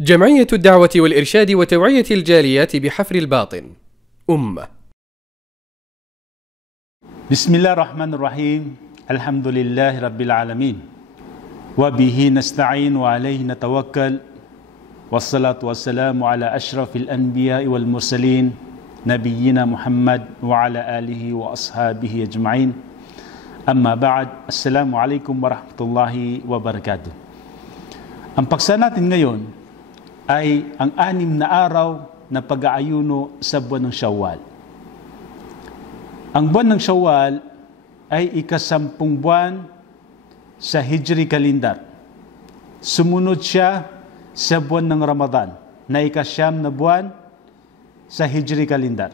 جمعية الدعوة والإرشاد وتوعية الجاليات بحفر الباطن أمة. بسم الله الرحمن الرحيم. الحمد لله رب العالمين وبه نستعين وعليه نتوكل والصلاة والسلام على أشرف الأنبياء والمرسلين نبينا محمد وعلى آله وأصحابه أجمعين. أما بعد، السلام عليكم ورحمة الله وبركاته. Ang paksa natin ngayon ay ang 6 na araw na pag-aayuno sa buwan ng Shawwal. Ang buwan ng Shawwal ay ika-10 buwan sa Hijri kalendar. Sumunod siya sa buwan ng Ramadan na ika-9 na buwan sa Hijri kalendar.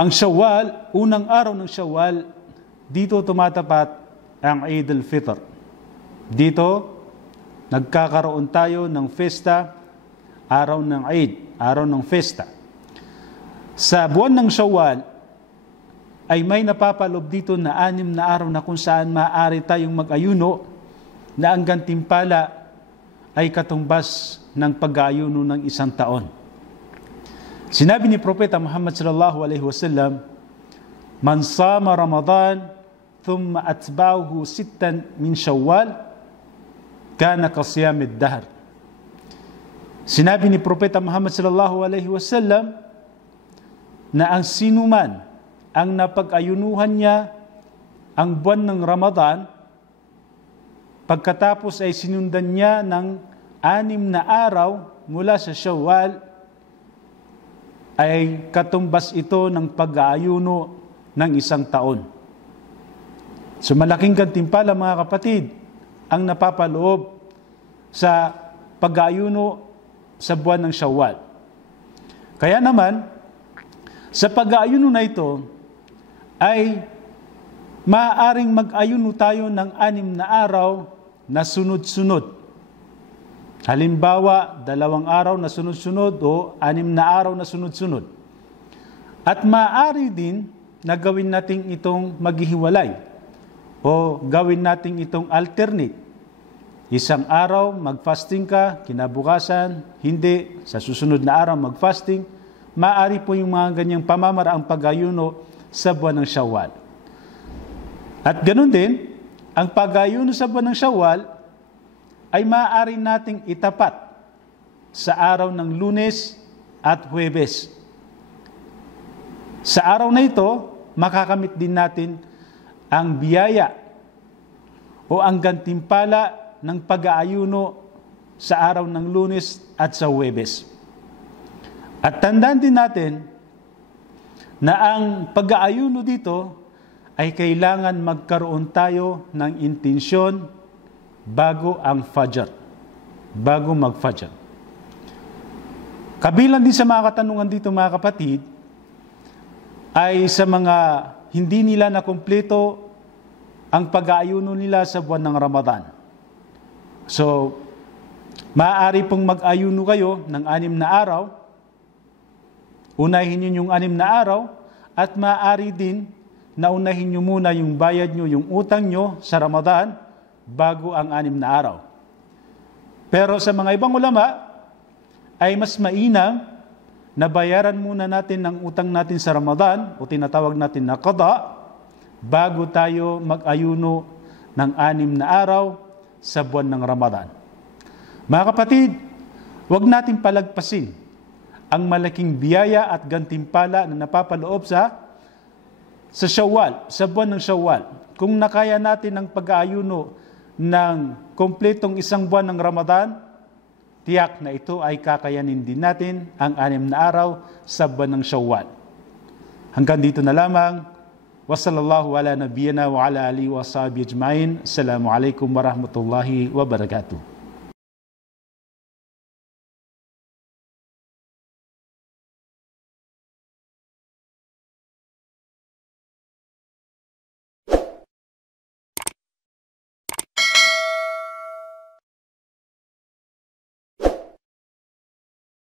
Ang Shawwal, unang araw ng Shawwal, dito tumatapat ang Eid al-Fitr. Dito nagkakaroon tayo ng festa, araw ng Eid, araw ng festa. Sa buwan ng Shawwal ay may napapalob dito na 6 na araw na kung saan maaari tayong mag-ayuno na ang gantimpala ay katumbas ng pag-ayuno ng 1 taon. Sinabi ni Propeta Muhammad sallallahu alaihi wasallam, "Man sama Ramadan thumma atba'ahu 6 min Shawwal kana kasiyamid dahr." Sinabi ni Propeta Muhammad sallallahu alaihi wasallam na ang sinuman ang napag-ayunuhan niya ang buwan ng Ramadan, pagkatapos ay sinundan niya ng 6 na araw mula sa Shawwal, ay katumbas ito ng pag-aayuno ng 1 taon. So malaking gantimpala, mga kapatid, ang napapaloob sa pag-aayuno sa buwan ng Shawwal. Kaya naman, sa pag-aayuno na ito, ay maaaring mag-ayuno tayo ng 6 na araw na sunod-sunod. Halimbawa, 2 araw na sunod-sunod o 6 na araw na sunod-sunod. At maaari din na gawin natin itong maghihiwalay o gawin natin itong alternate. 1 araw mag-fasting ka, kinabukasan hindi, sa susunod na araw mag-fasting. Maaari po yung mga ganyang pamamaraang pag-ayuno sa buwan ng Shawwal. At ganoon din, ang pag-ayuno sa buwan ng Shawwal ay maaari nating itapat sa araw ng Lunes at Huwebes. Sa araw na ito, makakamit din natin ang biyaya o ang gantimpala ng pag-aayuno sa araw ng Lunes at sa Huwebes. At tandaan din natin na ang pag-aayuno dito ay kailangan magkaroon tayo ng intensyon bago ang Fajr, bago mag-Fajr. Kabilang din sa mga katanungan dito, mga kapatid, ay sa mga hindi nila nakumpleto ang pag-aayuno nila sa buwan ng Ramadan. So, maaari pong mag-ayuno kayo ng 6 na araw. Unahin nyo yung 6 na araw at maaari din na unahin nyo muna yung bayad nyo, yung utang nyo sa Ramadan bago ang 6 na araw. Pero sa mga ibang ulama, ay mas mainam na bayaran muna natin ang utang natin sa Ramadan o tinatawag natin na qada bago tayo mag-ayuno ng 6 na araw sa buwan ng Ramadan. Mga kapatid, huwag natin palagpasin ang malaking biyaya at gantimpala na napapaloob sa Shawwal, sa buwan ng Shawwal. Kung nakaya natin ang pag-aayuno ng kompletong 1 buwan ng Ramadan, tiyak na ito ay kakayanin din natin ang 6 na araw sa buwan ng Shawwal. Hanggang dito na lamang. Wassallallahu ala nabiyyina wa ala alihi wa sahbihi ajma'in. Assalamualaikum warahmatullahi wabarakatuh.